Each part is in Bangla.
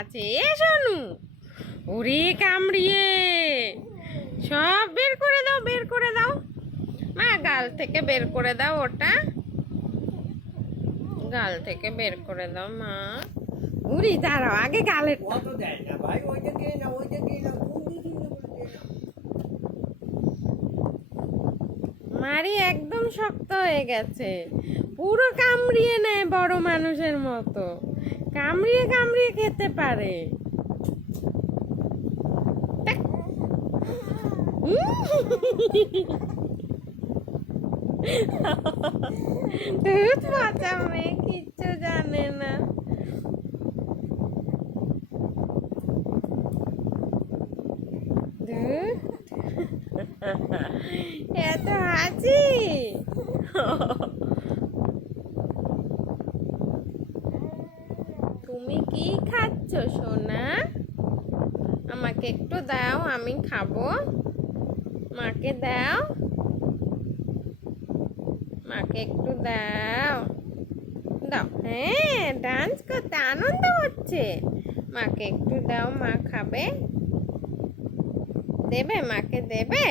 আছে। এ সোনু, ওরে কামড়িয়ে সব বের করে দাও, বের করে দাও মা, গাল থেকে বের করে দাও, ওটা গাল থেকে বের করে দাও মা। উড়ি দাঁড়াও, আগে গালের মারি একদম শক্ত হয়ে গেছে, পুরো কামড়িয়ে নেয় বড় মানুষের মতো, কামড়িয়ে কামড়িয়ে খেতে পারে। দুধ বাঁচা মেয়ে, কিচ্ছু জানে না। এত হাসি। তুমি কি খাচ্ছ সোনা? আমাকে একটু দাও, আমি খাবো। মাকে দাও, মাকে একটু দাও, দাও। হ্যাঁ, ডান্স করতে আনন্দ হচ্ছে। মাকে একটু দাও, মা খাবে। দেবে, মাকে দেবে।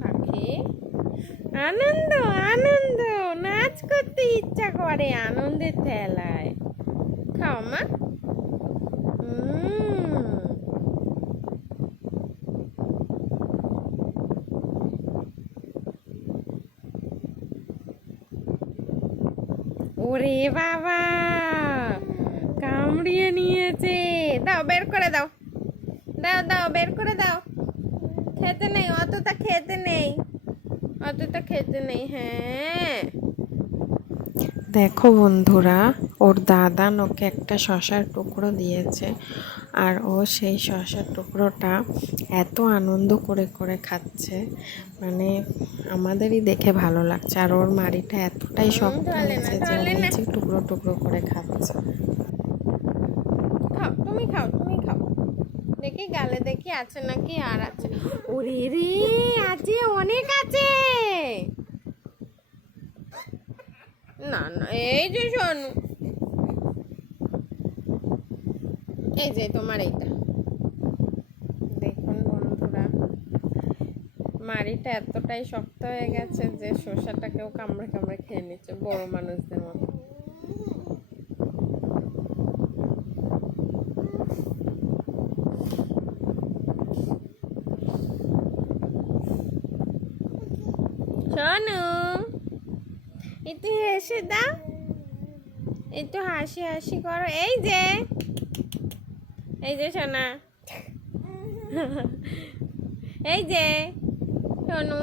পাখি আনন্দ আনন্দ, নাচ করতে ইচ্ছা করে আনন্দের ঠেলায়। খাও মা। ওরে বাবা, কামড়িয়ে নিয়েছে। দাও, বের করে দাও, দাও দাও, বের করে দাও। খেতে নেই, অতটা খেতে নেই, অতটা খেতে নেই। হ্যাঁ, দেখো বন্ধুরা, ওর দাদা ওকে একটা শশার টুকরো দিয়েছে, আর ও সেই শশার টুকরোটা এত আনন্দ করে করে খাচ্ছে, মানে আমাদেরই দেখে ভালো লাগছে। আর ওর মাড়িটা এতটাই শক্ত হয়েছে যে ও নিচে টুকরো টুকরো করে খাচ্ছে। খাও, তুমি খাও, তুমি খাও। দেখি গালে দেখি আছে নাকি আর আছে। ওরে রে, আছে, অনেক আছে। না না, এই যে সোনু, এই যে তোমার এইটা দেখুন বন্ধুরা, মাড়িটা এতটাই শক্ত হয়ে গেছে যে শসাটাকেও কামড়ে কামড়ে খেয়ে নিচ্ছে বড় মানুষদের মতো। সোনু, একটু হেসে দাও, একটু হাসি হাসি করো। এই যে, এই যে সোনা, এই যে সোনু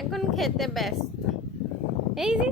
এখন খেতে ব্যস্ত। এই যে